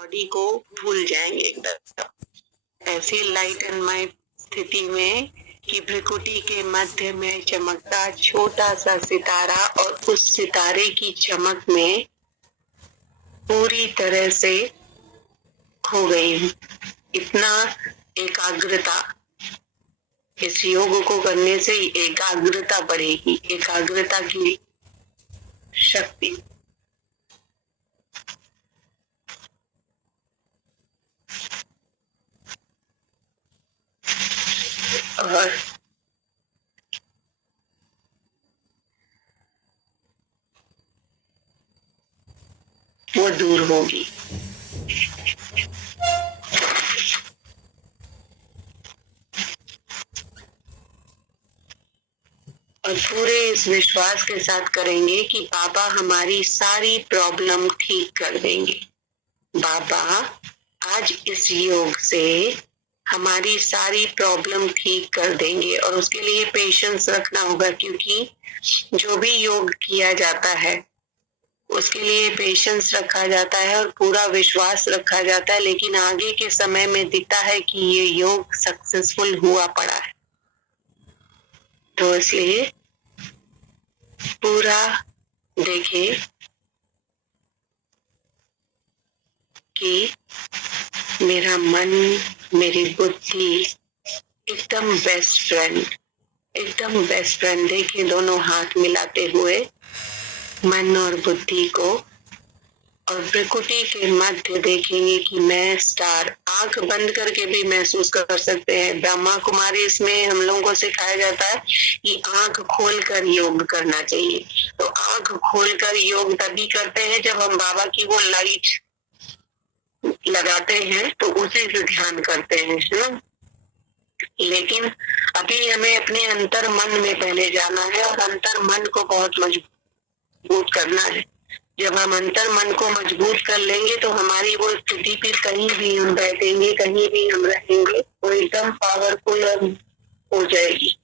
Body को भूल जाएंगे एकदम। ऐसी लाइट एंड माइट स्थिति में कि भ्रिकुटी के मध्य में चमकता छोटा सा सितारा और उस सितारे की चमक में पूरी तरह से खो गई हूँ। इतना एकाग्रता, इस योग को करने से एकाग्रता बढ़ेगी, एकाग्रता की शक्ति। और वो दूर होगी। और पूरे इस विश्वास के साथ करेंगे कि बाबा हमारी सारी प्रॉब्लम ठीक कर देंगे। बाबा आज इस योग से हमारी सारी प्रॉब्लम ठीक कर देंगे। और उसके लिए पेशेंस रखना होगा, क्योंकि जो भी योग किया जाता है उसके लिए पेशेंस रखा जाता है और पूरा विश्वास रखा जाता है, लेकिन आगे के समय में दिखता है कि ये योग सक्सेसफुल हुआ पड़ा है। तो इसलिए पूरा देखिए कि मेरा मन, मेरी बुद्धि एकदम बेस्ट फ्रेंड, एकदम बेस्ट फ्रेंड। देखिए दोनों हाथ मिलाते हुए मन और बुद्धि को, और भ्रिकुटी के मध्य देखेंगे कि मैं स्टार। आंख बंद करके भी महसूस कर सकते हैं। ब्रह्मा कुमारी इसमें हम लोगों को सिखाया जाता है कि आंख खोलकर योग करना चाहिए। तो आंख खोलकर योग तभी करते हैं जब हम बाबा की वो लाइट लगाते हैं, तो उसी से ध्यान करते हैं, है ना। लेकिन अभी हमें अपने अंतर मन में पहले जाना है और अंतर मन को बहुत मजबूत करना है। जब हम अंतर मन को मजबूत कर लेंगे तो हमारी वो स्थिति फिर कहीं भी हम बैठेंगे, कहीं भी हम रहेंगे, वो एकदम पावरफुल हो जाएगी।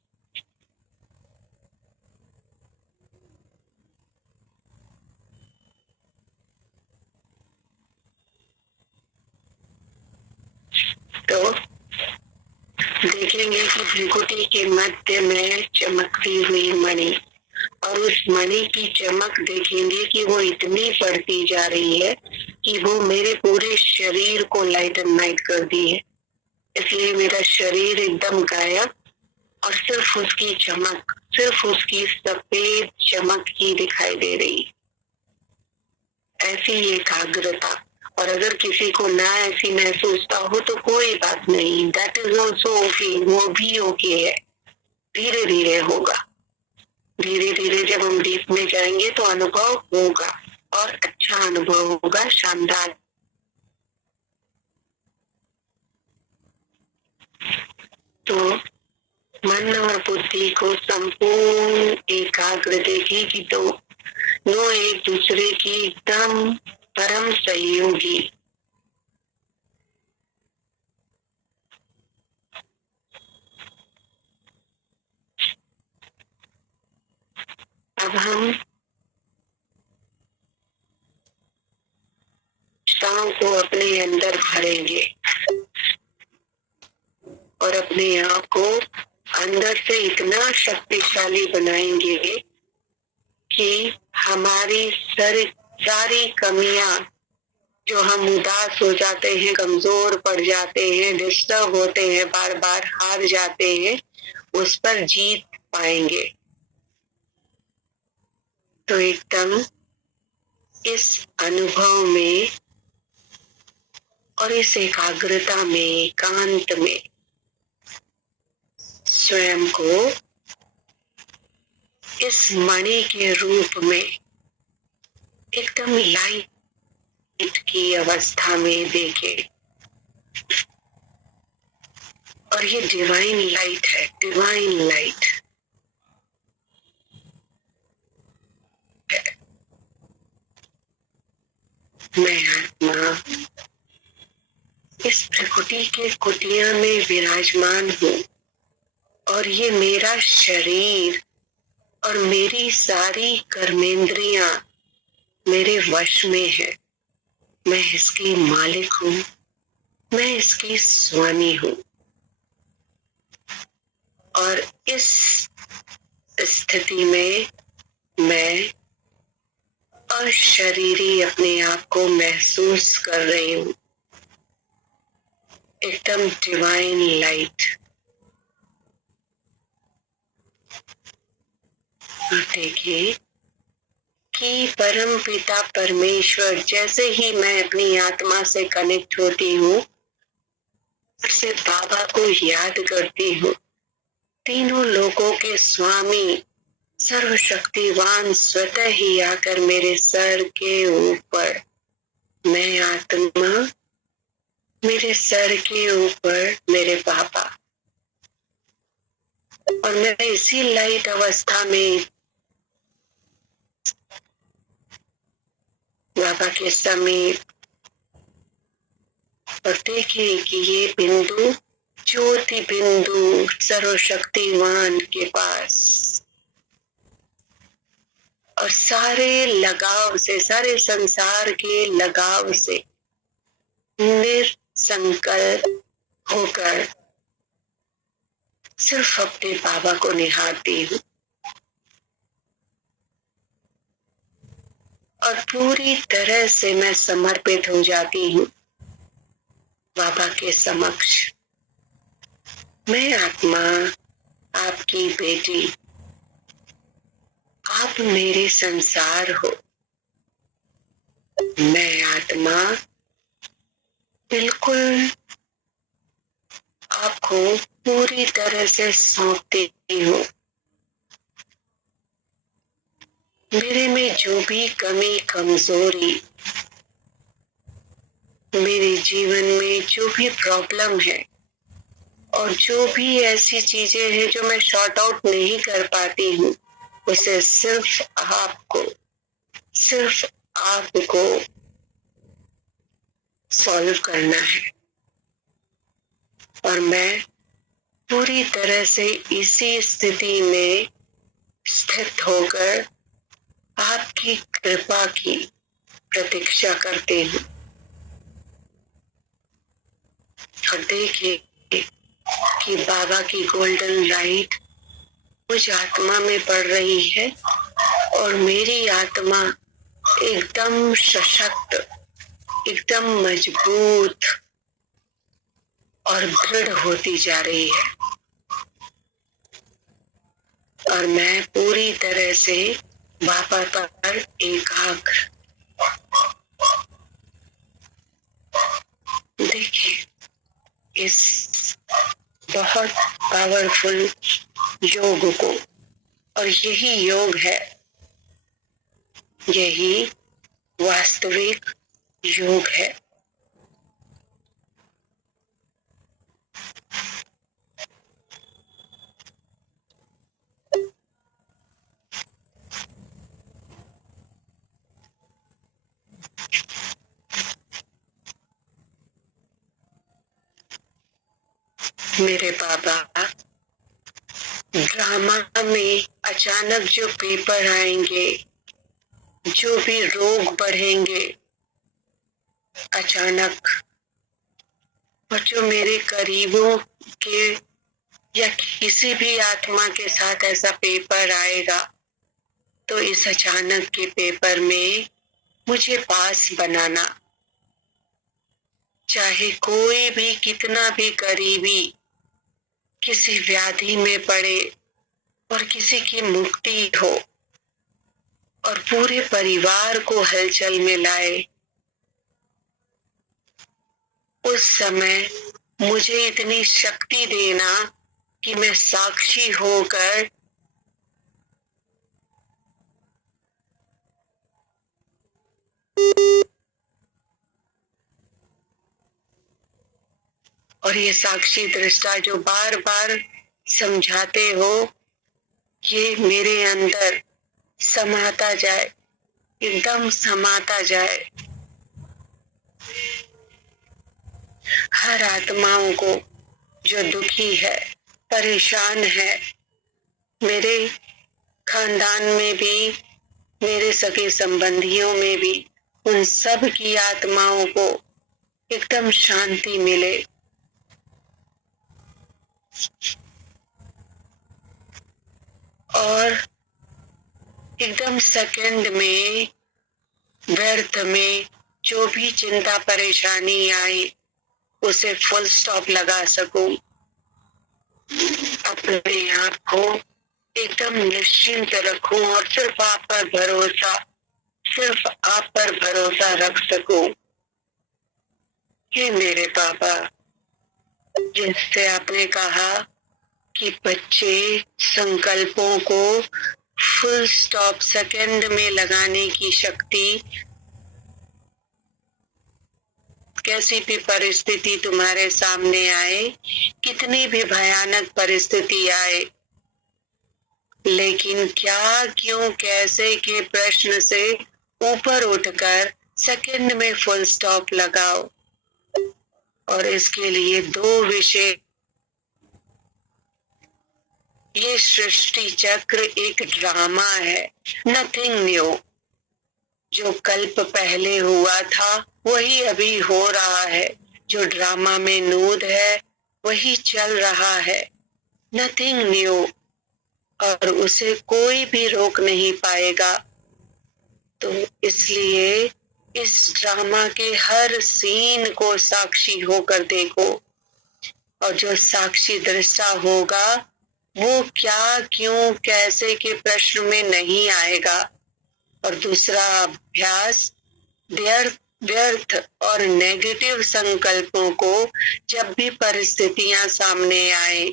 तो देखेंगे कि भ्रिकुटी के मध्य में चमकती हुई मणि, और उस मणि की चमक देखेंगे कि वो इतनी बढ़ती जा रही है कि वो मेरे पूरे शरीर को लाइट एंड नाइट कर दी है। इसलिए मेरा शरीर एकदम गायब और सिर्फ उसकी चमक, सिर्फ उसकी सफेद चमक ही दिखाई दे रही है। ऐसी एकाग्रता। और अगर किसी को ना ऐसी महसूसता हो तो कोई बात नहीं, दैट इज ऑल्सो ओके, वो भी ओके है। धीरे धीरे होगा, धीरे धीरे जब हम डीप में जाएंगे तो अनुभव होगा, और अच्छा अनुभव होगा, शानदार। तो मन और बुद्धि को संपूर्ण एकाग्र देगी कि दोनों एक दूसरे की एकदम परम सहयोगी। अब हम इच्छाओं को अपने अंदर भरेंगे और अपने आप को अंदर से इतना शक्तिशाली बनाएंगे कि हमारी सारी कमियां, जो हम उदास हो जाते हैं, कमजोर पड़ जाते हैं, डिस्टर्ब होते हैं, बार बार हार जाते हैं, उस पर जीत पाएंगे। तो एकदम इस अनुभव में और इस एकाग्रता में, एकांत में स्वयं को इस मणि के रूप में एकदम लाइट की अवस्था में देखे। और ये डिवाइन लाइट है, डिवाइन लाइट। मैं आत्मा इस प्रकृति के कुटिया में विराजमान हूँ, और ये मेरा शरीर और मेरी सारी कर्मेंद्रियां मेरे वश में है। मैं इसकी मालिक हूँ, मैं इसकी स्वामी हूँ। और इस स्थिति में मैं अशरीरी अपने आप को महसूस कर रही हूँ, एकदम डिवाइन लाइट। और देखिए कि परम पिता परमेश्वर जैसे ही मैं अपनी आत्मा से कनेक्ट होती हूँ, से बाबा को याद करती हूँ, तीनों लोगों के स्वामी सर्वशक्तिवान स्वतः ही आकर मेरे सर के ऊपर, मैं आत्मा, मेरे सर के ऊपर मेरे पापा, और मैं इसी लाइट अवस्था में बाबा के समीप। और देखिए कि ये बिंदु, ज्योति बिंदु सर्वशक्तिवान के पास, और सारे लगाव से, सारे संसार के लगाव से निसंकल्प होकर सिर्फ अपने बाबा को निहारती हूँ और पूरी तरह से मैं समर्पित हो जाती हूँ बाबा के समक्ष। मैं आत्मा, आपकी बेटी, आप मेरे संसार हो। मैं आत्मा बिल्कुल आपको पूरी तरह से सौंपती हूँ। मेरे में जो भी कमी कमजोरी, मेरे जीवन में जो भी प्रॉब्लम है और जो भी ऐसी चीजें हैं जो मैं शॉर्ट आउट नहीं कर पाती हूँ, उसे सिर्फ आपको सॉल्व करना है। और मैं पूरी तरह से इसी स्थिति में स्थित होकर आपकी कृपा की प्रतीक्षा करती हूँ। और देखिए कि बाबा की गोल्डन लाइट मुझ आत्मा में पड़ रही है और मेरी आत्मा एकदम सशक्त, एकदम मजबूत और दृढ़ होती जा रही है। और मैं पूरी तरह से बाबा पर एकाग्र। देखिए इस बहुत पावरफुल योग को, और यही योग है, यही वास्तविक योग है। मेरे बाबा ड्रामा में अचानक जो पेपर आएंगे, जो भी रोग बढ़ेंगे अचानक, और जो मेरे करीबों के या किसी भी आत्मा के साथ ऐसा पेपर आएगा, तो इस अचानक के पेपर में मुझे पास बनाना, चाहे कोई भी कितना भी करीबी किसी व्याधि में पड़े और किसी की मुक्ति हो और पूरे परिवार को हलचल में लाए, उस समय मुझे इतनी शक्ति देना कि मैं साक्षी होकर और ये साक्षी दृष्टा जो बार बार समझाते हो, ये मेरे अंदर समाता जाए, एकदम समाता जाए। हर आत्माओं को जो दुखी है, परेशान है, मेरे खानदान में भी, मेरे सगे संबंधियों में भी, उन सब की आत्माओं को एकदम शांति मिले। और एकदम सेकंड में व्यर्थ में जो भी चिंता परेशानी आई उसे फुल स्टॉप लगा सकूं। अपने आप को एकदम निश्चिंत रखूं और सिर्फ आप पर भरोसा रख सकूं। हे मेरे पापा, जिससे आपने कहा कि बच्चे संकल्पों को फुल स्टॉप सेकंड में लगाने की शक्ति, कैसी भी परिस्थिति तुम्हारे सामने आए, कितनी भी भयानक परिस्थिति आए, लेकिन क्या, क्यों, कैसे के प्रश्न से ऊपर उठकर सेकंड में फुल स्टॉप लगाओ। और इसके लिए दो विषय, ये सृष्टि चक्र एक ड्रामा है, नथिंग न्यू। जो कल्प पहले हुआ था वही अभी हो रहा है, जो ड्रामा में नूद है वही चल रहा है, नथिंग न्यू। और उसे कोई भी रोक नहीं पाएगा। तो इसलिए इस ड्रामा के हर सीन को साक्षी होकर देखो, और जो साक्षी दृष्टा होगा वो क्या, क्यों, कैसे के प्रश्न में नहीं आएगा। और दूसरा अभ्यास, व्यर्थ और नेगेटिव संकल्पों को जब भी परिस्थितियां सामने आए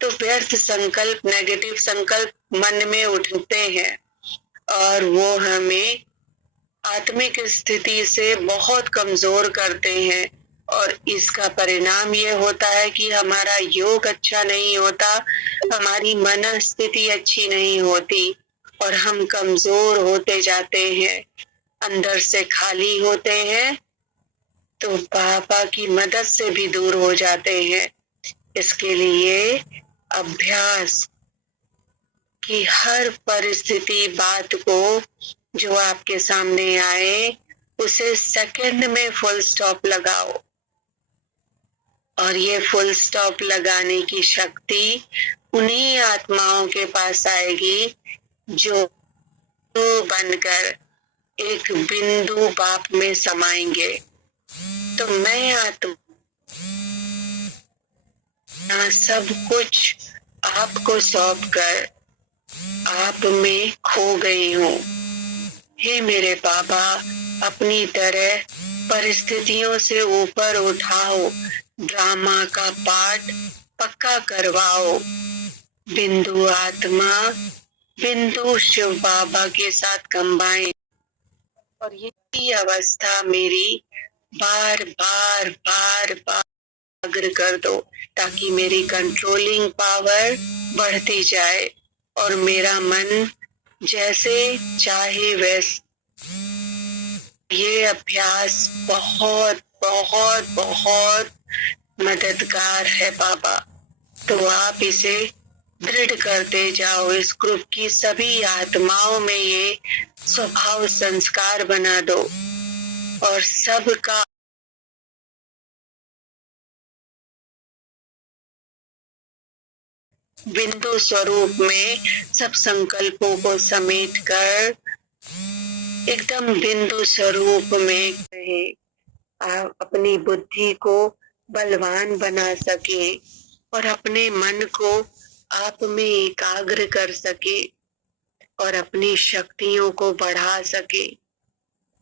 तो व्यर्थ संकल्प, नेगेटिव संकल्प मन में उठते हैं और वो हमें आत्मिक स्थिति से बहुत कमजोर करते हैं। और इसका परिणाम ये होता है कि हमारा योग अच्छा नहीं होता, हमारी मन स्थिति अच्छी नहीं होती और हम कमजोर होते जाते हैं, अंदर से खाली होते हैं, तो बाबा की मदद से भी दूर हो जाते हैं। इसके लिए अभ्यास कि हर परिस्थिति, बात को जो आपके सामने आए उसे सेकंड में फुल स्टॉप लगाओ। और ये फुल स्टॉप लगाने की शक्ति उन्हीं आत्माओं के पास आएगी जो बनकर एक बिंदु बाप में समाएंगे। तो मैं आत्मा सब कुछ आपको सौंप कर आप में खो गई हूँ। हे मेरे बाबा, अपनी तरह परिस्थितियों से ऊपर उठाओ, ड्रामा का पार्ट पक्का करवाओ। बिंदु आत्मा, बिंदु शिव बाबा के साथ कंबाइन। और यही अवस्था मेरी बार बार बार बार अग्र कर दो, ताकि मेरी कंट्रोलिंग पावर बढ़ती जाए और मेरा मन जैसे चाहे वैसे। ये अभ्यास बहुत बहुत बहुत मददगार है बाबा। तो आप इसे दृढ़ करते जाओ, इस ग्रुप की सभी आत्माओं में ये स्वभाव संस्कार बना दो और सबका बिंदु स्वरूप में सब संकल्पों को समेट कर एकदम बिंदु स्वरूप में रहे। आप अपनी बुद्धि को बलवान बना सके और अपने मन को आप में एकाग्र कर सके और अपनी शक्तियों को बढ़ा सके,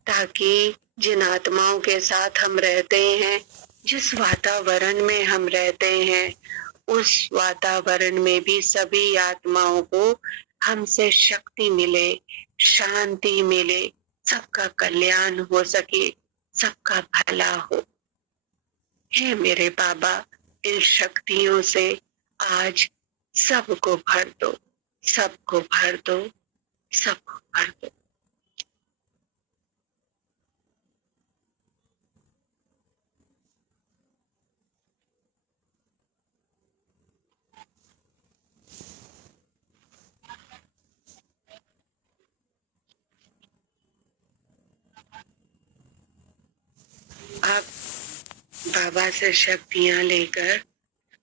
ताकि जिन आत्माओं के साथ हम रहते हैं, जिस वातावरण में हम रहते हैं, उस वातावरण में भी सभी आत्माओं को हमसे शक्ति मिले, शांति मिले, सबका कल्याण हो सके, सबका भला हो। हे मेरे बाबा, इन शक्तियों से आज सबको भर दो, सबको भर दो, सबको भर दो। बाबा से शक्तियां लेकर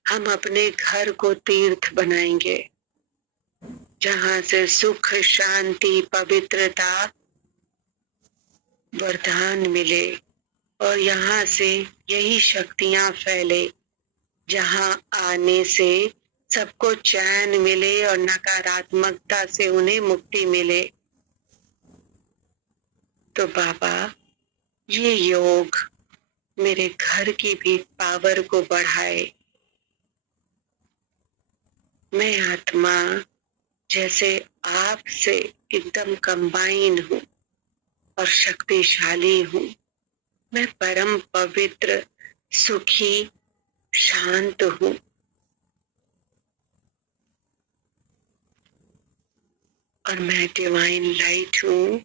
हम अपने घर को तीर्थ बनाएंगे, जहां से सुख, शांति, पवित्रता, वरदान मिले और यहाँ से यही शक्तियां फैले, जहां आने से सबको चैन मिले और नकारात्मकता से उन्हें मुक्ति मिले। तो बाबा, ये योग मेरे घर की भी पावर को बढ़ाए। मैं आत्मा जैसे आपसे एकदम कंबाइन हूँ और शक्तिशाली हूँ। मैं परम पवित्र, सुखी, शांत हूँ। और मैं डिवाइन लाइट हूँ।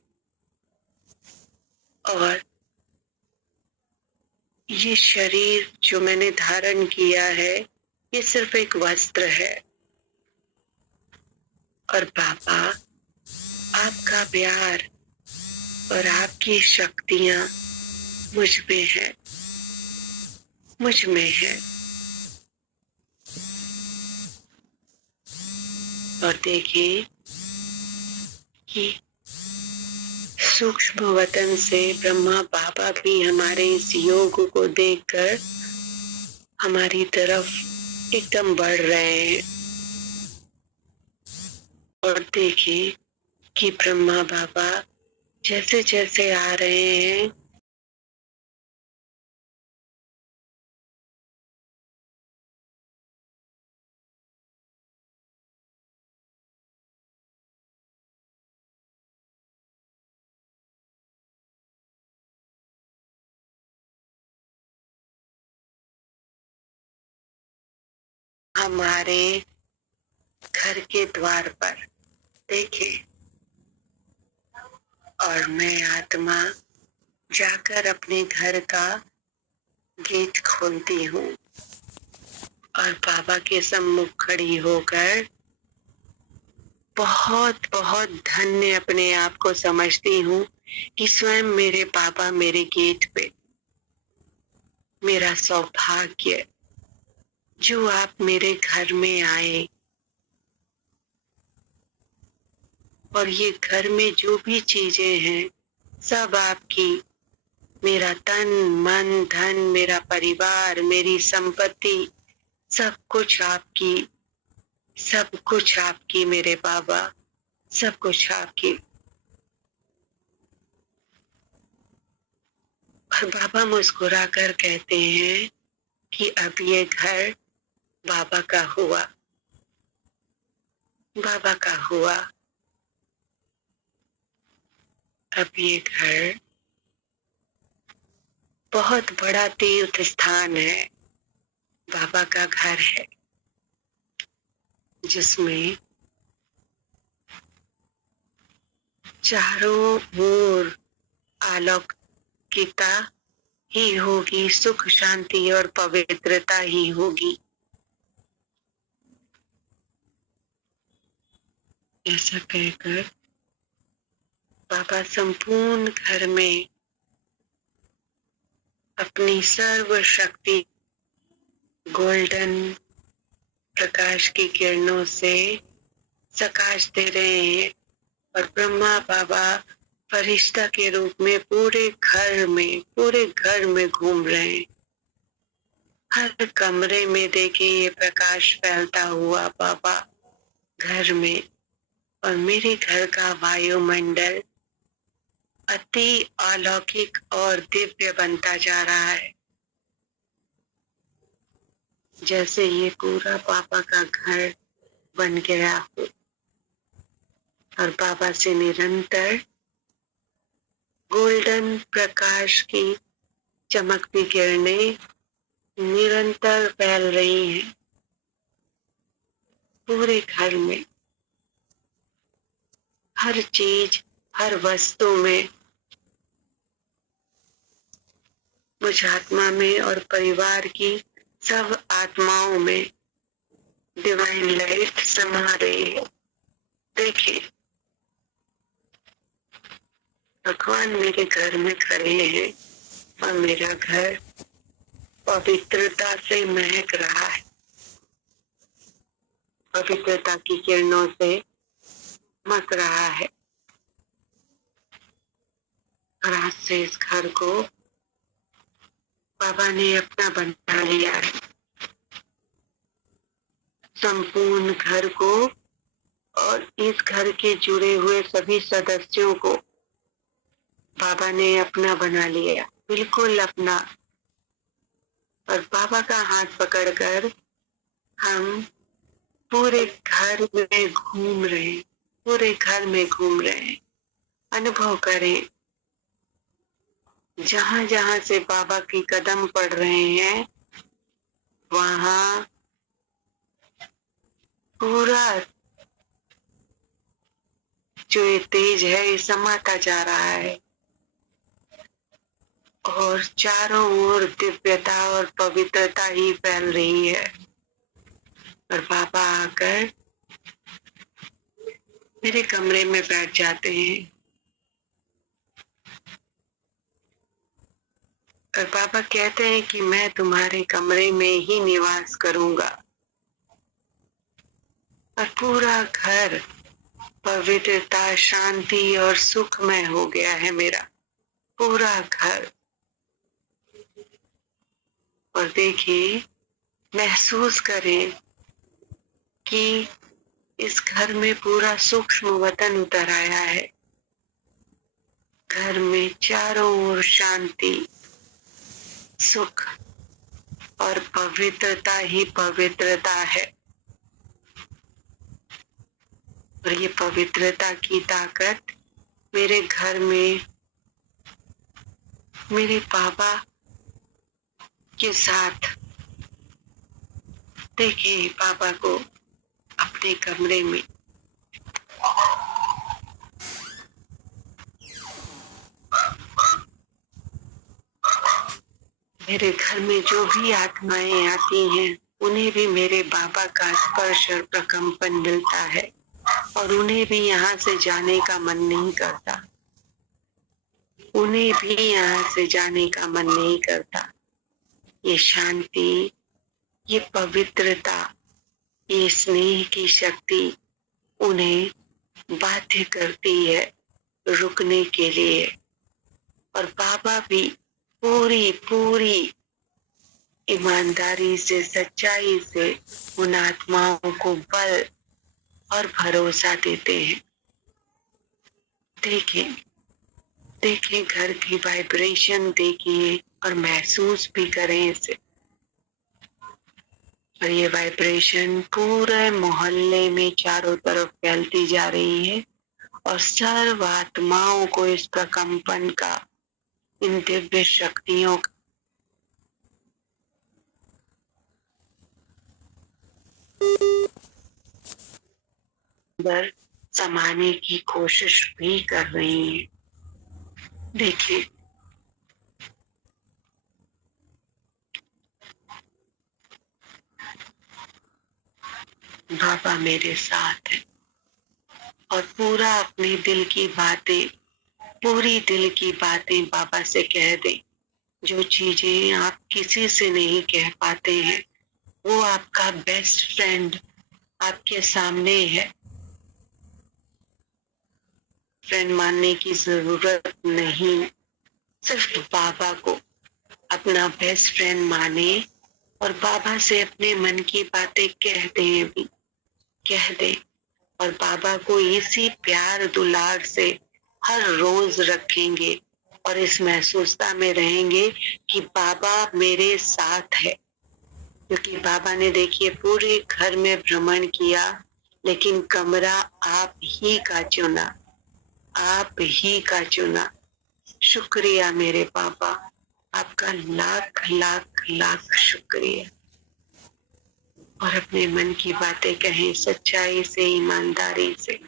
और ये शरीर जो मैंने धारण किया है, ये सिर्फ एक वस्त्र है। और बाबा, आपका प्यार और आपकी शक्तियां मुझ में है, मुझ में है। और देखिए कि सूक्ष्म वतन से ब्रह्मा बाबा भी हमारे इस योग को देखकर हमारी तरफ एकदम बढ़ रहे हैं। और देखिए कि ब्रह्मा बाबा जैसे जैसे आ रहे हैं, हमारे घर के द्वार पर देखे। और मैं आत्मा जाकर अपने घर का गेट खोलती हूँ और बाबा के सम्मुख खड़ी होकर बहुत बहुत धन्य अपने आप को समझती हूँ कि स्वयं मेरे बाबा मेरे गेट पे, मेरा सौभाग्य जो आप मेरे घर में आए। और ये घर में जो भी चीजें हैं सब आपकी, मेरा तन मन धन, मेरा परिवार, मेरी संपत्ति, सब कुछ आपकी, सब कुछ आपकी मेरे बाबा, सब कुछ आपकी। और बाबा मुस्कुरा कर कहते हैं कि अब ये घर बाबा का हुआ, बाबा का हुआ। अब ये घर बहुत बड़ा तीर्थ स्थान है, बाबा का घर है, जिसमें चारों ओर अलौकिकता ही होगी, सुख शांति और पवित्रता ही होगी। ऐसा कहकर बाबा संपूर्ण घर में अपनी सर्व शक्ति गोल्डन प्रकाश की किरणों से प्रकाश दे रहे हैं। और ब्रह्मा बाबा फरिश्ता के रूप में पूरे घर में घूम रहे हैं। हर कमरे में देखिए ये प्रकाश फैलता हुआ बाबा घर में। और मेरे घर का वायुमंडल अति अलौकिक और दिव्य बनता जा रहा है, जैसे ये पूरा बाबा का घर बन गया हो। और बाबा से निरंतर गोल्डन प्रकाश की चमकती किरणें निरंतर फैल रही हैं पूरे घर में। हर चीज, हर वस्तु में, मुझ आत्मा में और परिवार की सब आत्माओं में डिवाइन लाइट समा रही है। देखिए भगवान मेरे घर में खड़े हैं और मेरा घर पवित्रता से महक रहा है, पवित्रता की किरणों से महक रहा है। और आज से इस घर को बाबा ने अपना बना लिया है। संपूर्ण घर को और इस घर के जुड़े हुए सभी सदस्यों को बाबा ने अपना बना लिया, बिल्कुल अपना। और बाबा का हाथ पकड़कर हम पूरे घर में घूम रहे हैं, पूरे घर में घूम रहे हैं। अनुभव करें, जहां जहां से बाबा की कदम पड़ रहे हैं वहां पूरा जो ये तेज है ये समाता जा रहा है और चारों ओर दिव्यता और पवित्रता ही फैल रही है। और बाबा आकर मेरे कमरे में बैठ जाते हैं और बाबा कहते हैं कि मैं तुम्हारे कमरे में ही निवास करूंगा। और पूरा घर पवित्रता, शांति और सुखमय हो गया है मेरा पूरा घर। और देखिए, महसूस करें कि इस घर में पूरा सूक्ष्म वतन उतर आया है। घर में चारों ओर शांति, सुख और पवित्रता ही पवित्रता है। और ये पवित्रता की ताकत मेरे घर में मेरे पापा के साथ, देखिए पापा को अपने कमरे में मेरे घर में जो भी आत्माएं आती हैं उन्हें भी मेरे बाबा का स्पर्श और प्रकंपन मिलता है और उन्हें भी यहाँ से जाने का मन नहीं करता, उन्हें भी यहाँ से जाने का मन नहीं करता। ये शांति, ये पवित्रता, ये स्नेह की शक्ति उन्हें बाध्य करती है रुकने के लिए। और बाबा भी पूरी पूरी ईमानदारी से, सच्चाई से उन आत्माओं को बल और भरोसा देते हैं। देखें, देखें घर की वाइब्रेशन देखिए और महसूस भी करें इसे। और ये वाइब्रेशन पूरे मोहल्ले में चारों तरफ फैलती जा रही है और सर्व आत्माओं को इस प्रकंपन का, इन दिव्य शक्तियों का अंदर समाने की कोशिश भी कर रही है। देखिए, बाबा मेरे साथ है और पूरा अपने दिल की बातें, पूरी दिल की बातें बाबा से कह दे। जो चीजें आप किसी से नहीं कह पाते हैं वो आपका बेस्ट फ्रेंड आपके सामने है। फ्रेंड मानने की जरूरत नहीं, सिर्फ बाबा को अपना बेस्ट फ्रेंड माने और बाबा से अपने मन की बातें कह दे, भी कह दे। और बाबा को इसी प्यार दुलार से हर रोज रखेंगे और इस महसूसता में रहेंगे कि बाबा मेरे साथ है। क्योंकि बाबा ने देखिए पूरे घर में भ्रमण किया लेकिन कमरा आप ही का चुना, आप ही का चुना। शुक्रिया मेरे पापा, आपका लाख लाख लाख शुक्रिया। और अपने मन की बातें कहें सच्चाई से, ईमानदारी से।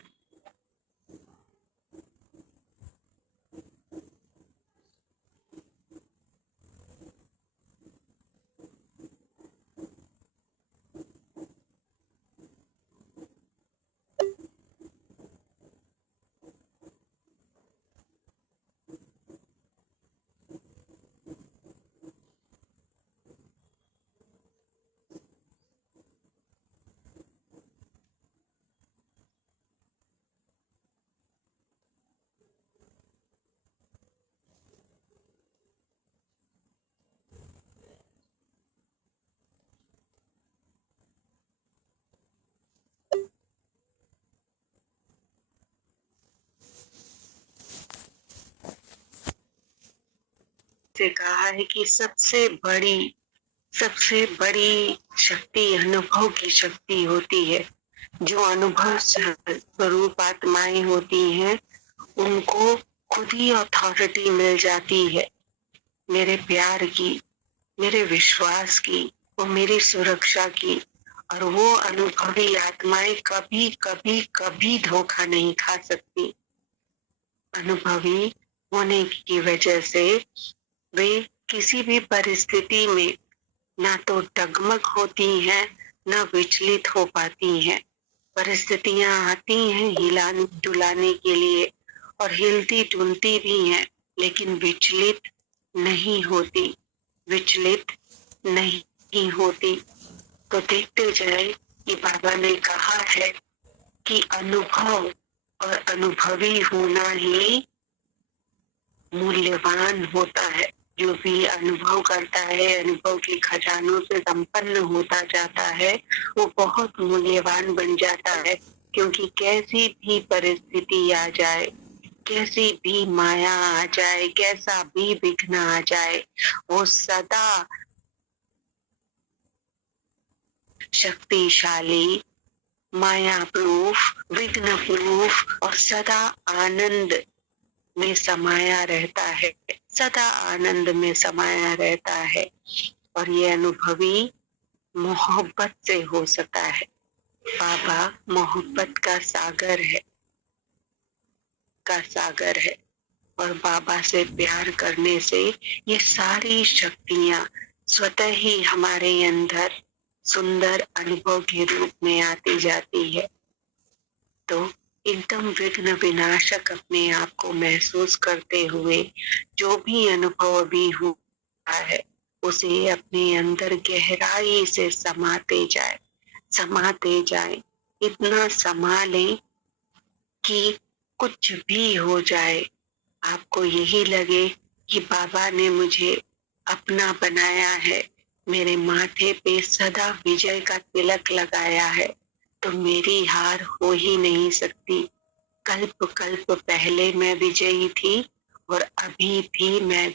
से कहा है कि सबसे बड़ी शक्ति अनुभव की शक्ति होती है। जो अनुभव स्वरूप आत्माएं होती हैं उनको खुद ही अथॉरिटी मिल जाती है मेरे प्यार की, मेरे विश्वास की और मेरी सुरक्षा की। और वो अनुभवी आत्माएं कभी कभी कभी धोखा नहीं खा सकती। अनुभवी होने की वजह से वे किसी भी परिस्थिति में ना तो डगमग होती हैं, ना विचलित हो पाती हैं। परिस्थितियां आती हैं हिलाने डुलाने के लिए और हिलती डुलती भी हैं, लेकिन विचलित नहीं होती, विचलित नहीं होती। तो देखते जाए कि बाबा ने कहा है कि अनुभव और अनुभवी होना ही मूल्यवान होता है। जो भी अनुभव करता है, अनुभव के खजानों से संपन्न होता जाता है, वो बहुत मूल्यवान बन जाता है। क्योंकि कैसी भी परिस्थिति आ जाए, कैसी भी माया आ जाए, कैसा भी विघ्न आ जाए, वो सदा शक्तिशाली, माया प्रूफ, विघ्न प्रूफ और सदा आनंद में समाया रहता है, सदा आनंद में समाया रहता है। और ये अनुभवी मोहब्बत से हो सकता है। बाबा मोहब्बत का सागर है, और बाबा से प्यार करने से ये सारी शक्तियां स्वतः ही हमारे अंदर सुंदर अनुभव के रूप में आती जाती है। तो एकदम विघ्न विनाशक अपने आप को महसूस करते हुए जो भी अनुभव अभी हुआ है उसे अपने अंदर गहराई से समाते जाए। इतना समा लें कि कुछ भी हो जाए आपको यही लगे कि बाबा ने मुझे अपना बनाया है, मेरे माथे पे सदा विजय का तिलक लगाया है, तो मेरी हार हो ही नहीं सकती। कल्प कल्प पहले मैं विजयी थी और अभी भी मैं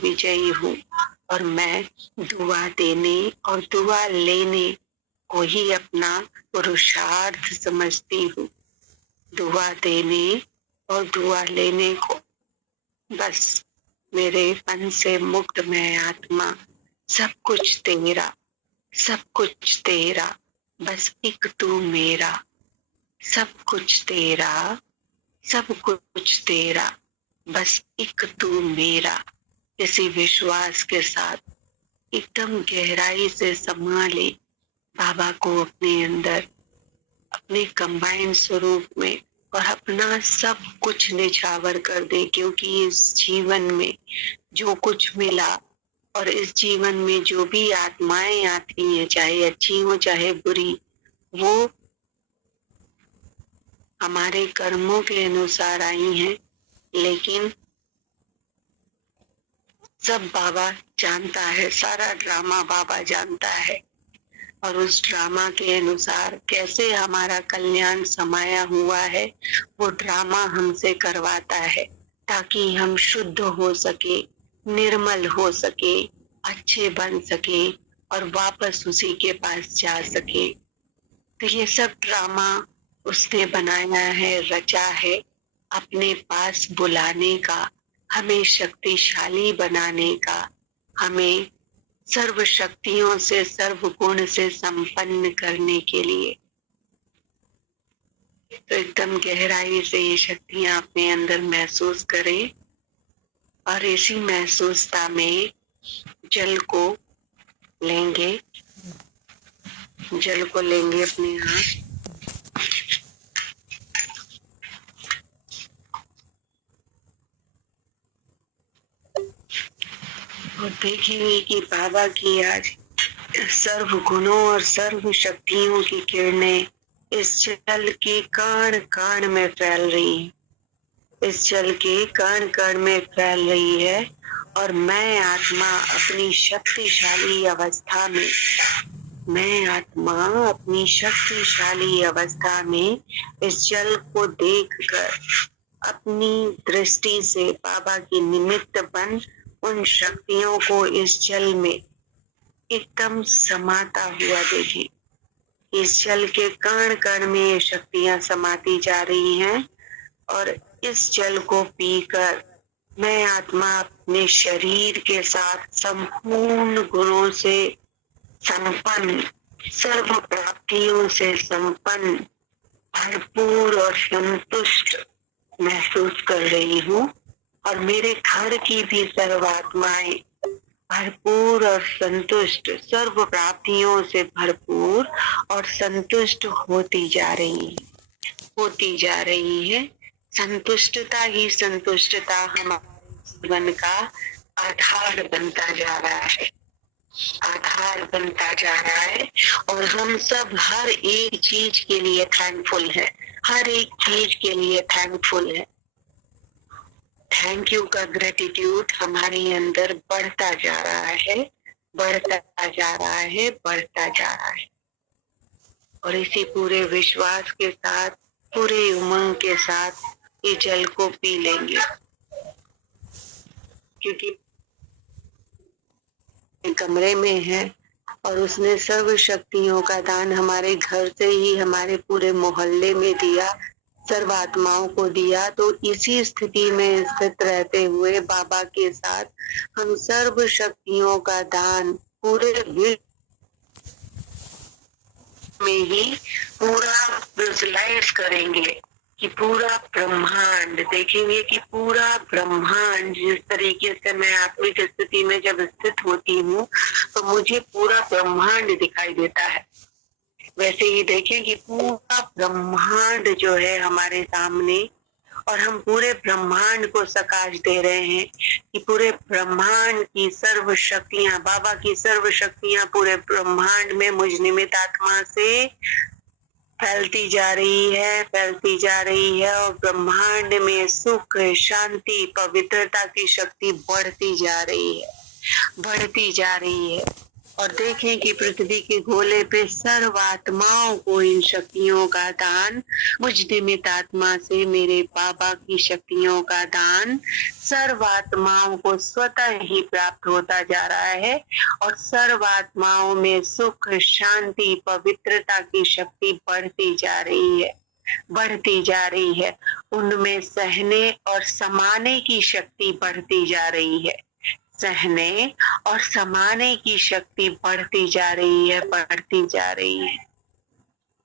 विजयी हूँ, और मैं दुआ देने और दुआ लेने को ही अपना पुरुषार्थ समझती हूँ। दुआ देने और दुआ लेने को, बस मेरे मन से मुक्त मैं आत्मा, सब कुछ तेरा, बस एक तू मेरा, सब कुछ तेरा, बस एक तू मेरा। इसी विश्वास के साथ एकदम गहराई से समा ले बाबा को अपने अंदर, अपने कंबाइंड स्वरूप में, और अपना सब कुछ निछावर कर दे। क्योंकि इस जीवन में जो कुछ मिला और इस जीवन में जो भी आत्माएं आती हैं, चाहे अच्छी हो चाहे बुरी, वो हमारे कर्मों के अनुसार आई हैं। लेकिन सब बाबा जानता है, सारा ड्रामा बाबा जानता है, और उस ड्रामा के अनुसार कैसे हमारा कल्याण समाया हुआ है वो ड्रामा हमसे करवाता है, ताकि हम शुद्ध हो सके, निर्मल हो सके, अच्छे बन सके और वापस उसी के पास जा सके। तो ये सब ड्रामा उसने बनाया है, रचा है, अपने पास बुलाने का, हमें शक्तिशाली बनाने का, हमें सर्व शक्तियों से, सर्व गुण से संपन्न करने के लिए। तो एकदम गहराई से ये शक्तियां अपने अंदर महसूस करें, और इसी महसूसता में जल को लेंगे अपने हाथ, और देखेंगे कि बाबा की आज सर्व गुणों और सर्व शक्तियों की किरणें इस जल के कण कण में फैल रही है, इस जल के कण कण में फैल रही है। और मैं आत्मा अपनी शक्तिशाली अवस्था में इस जल को देखकर अपनी दृष्टि से बाबा की निमित्त बन उन शक्तियों को इस जल में एकदम समाता हुआ देखिए। इस जल के कण कण में ये शक्तियां समाती जा रही हैं और इस जल को पीकर मैं आत्मा अपने शरीर के साथ संपूर्ण गुणों से संपन्न, सर्व प्राप्तियों से संपन्न, भरपूर और संतुष्ट महसूस कर रही हूँ। और मेरे घर की भी सर्वात्माएं भरपूर और संतुष्ट, सर्व प्राप्तियों से भरपूर और संतुष्ट होती जा रही है। संतुष्टता ही संतुष्टता हमारे जीवन का आधार बनता जा रहा है, आधार बनता जा रहा है। और हम सब हर एक चीज के लिए थैंकफुल है, हर एक चीज के लिए थैंकफुल है। थैंक यू का ग्रेटिट्यूड हमारे अंदर बढ़ता जा रहा है, बढ़ता जा रहा है, बढ़ता जा रहा है। और इसी पूरे विश्वास के साथ, पूरे उमंग के साथ ये जल को पी लेंगे, क्योंकि कमरे में है और उसने सर्व शक्तियों का दान हमारे घर से ही हमारे पूरे मोहल्ले में दिया, सर्वात्माओं को दिया। तो इसी स्थिति में स्थित रहते हुए बाबा के साथ हम सर्व शक्तियों का दान पूरे विश्व में ही पूरा विजुलाइज करेंगे कि पूरा ब्रह्मांड देखेंगे, कि पूरा ब्रह्मांड जिस तरीके से मैं आत्मिक स्थिति में जब स्थित होती हूँ तो मुझे पूरा ब्रह्मांड दिखाई देता है। वैसे ही देखें कि पूरा ब्रह्मांड जो है हमारे सामने, और हम पूरे ब्रह्मांड को सकाश दे रहे हैं कि पूरे ब्रह्मांड की सर्व शक्तियां, बाबा की सर्व शक्तियां पूरे ब्रह्मांड में मुझ निमित्त आत्मा से फैलती जा रही है, फैलती जा रही है। और ब्रह्मांड में सुख, शांति, पवित्रता की शक्ति बढ़ती जा रही है, बढ़ती जा रही है। और देखें कि पृथ्वी के गोले पे सर्व आत्माओं को इन शक्तियों का दान, मुझ निमित्त आत्मा से मेरे बाबा की शक्तियों का दान सर्व आत्माओं को स्वतः ही प्राप्त होता जा रहा है। और सर्व आत्माओं में सुख, शांति, पवित्रता की शक्ति बढ़ती जा रही है, बढ़ती जा रही है। उनमें सहने और समाने की शक्ति बढ़ती जा रही है, सहने और समाने की शक्ति बढ़ती जा रही है, बढ़ती जा रही है।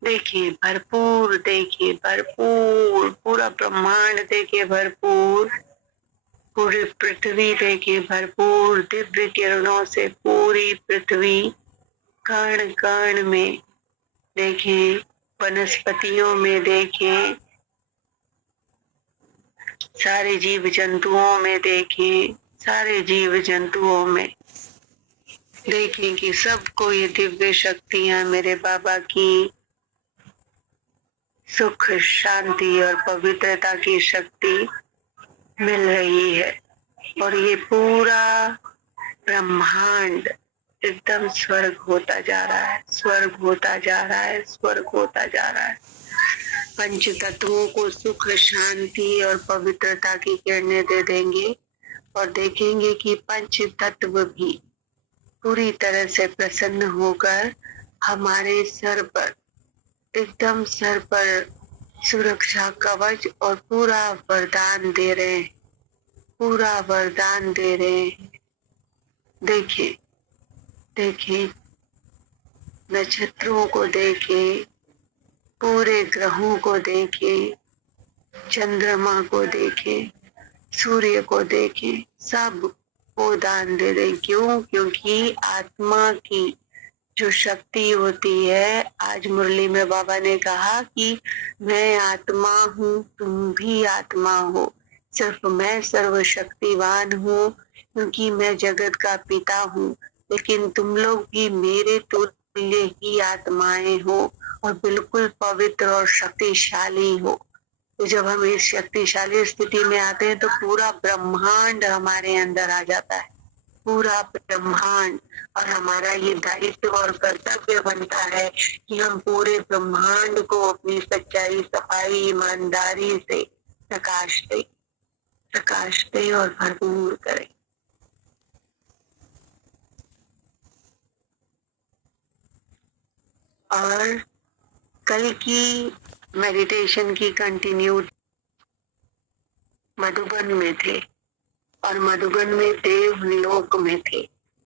देखिए भरपूर, देखिए भरपूर, पूरा ब्रह्मांड देखिए भरपूर, पूरी पृथ्वी देखिए भरपूर, दिव्य किरणों से पूरी पृथ्वी कण कण में देखें, वनस्पतियों में देखें, सारे जीव जंतुओं में देखें, सारे जीव जंतुओं में देखें कि सबको ये दिव्य शक्तियां मेरे बाबा की सुख, शांति और पवित्रता की शक्ति मिल रही है। और ये पूरा ब्रह्मांड एकदम स्वर्ग होता जा रहा है, स्वर्ग होता जा रहा है, स्वर्ग होता जा रहा है। पंच तत्वों को सुख, शांति और पवित्रता की किरणें दे देंगे और देखेंगे कि पंच तत्व भी पूरी तरह से प्रसन्न होकर हमारे सर पर, एकदम सर पर सुरक्षा कवच और पूरा वरदान दे रहे हैं, पूरा वरदान दे रहे हैं। देखिए, देखिए नक्षत्रों को देखें, पूरे ग्रहों को देखें, चंद्रमा को देखें, सूर्य को देखें, सब को दान दे रहे। क्यों? क्योंकि आत्मा की जो शक्ति होती है, आज मुरली में बाबा ने कहा कि मैं आत्मा हूँ, तुम भी आत्मा हो, सिर्फ मैं सर्वशक्तिवान हूँ क्योंकि मैं जगत का पिता हूँ, लेकिन तुम लोग भी मेरे तुल्य ही आत्माएं हो और बिल्कुल पवित्र और शक्तिशाली हो। तो जब हम इस शक्तिशाली स्थिति में आते हैं तो पूरा ब्रह्मांड हमारे अंदर आ जाता है, पूरा ब्रह्मांड। और हमारा ये दायित्व और कर्तव्य बनता है कि हम पूरे ब्रह्मांड को अपनी सच्चाई, सफाई, ईमानदारी से प्रकाश दे और भरपूर करे। और कल की मेडिटेशन की कंटिन्यू मधुबन में थे और मधुबन में देवलोक में थे।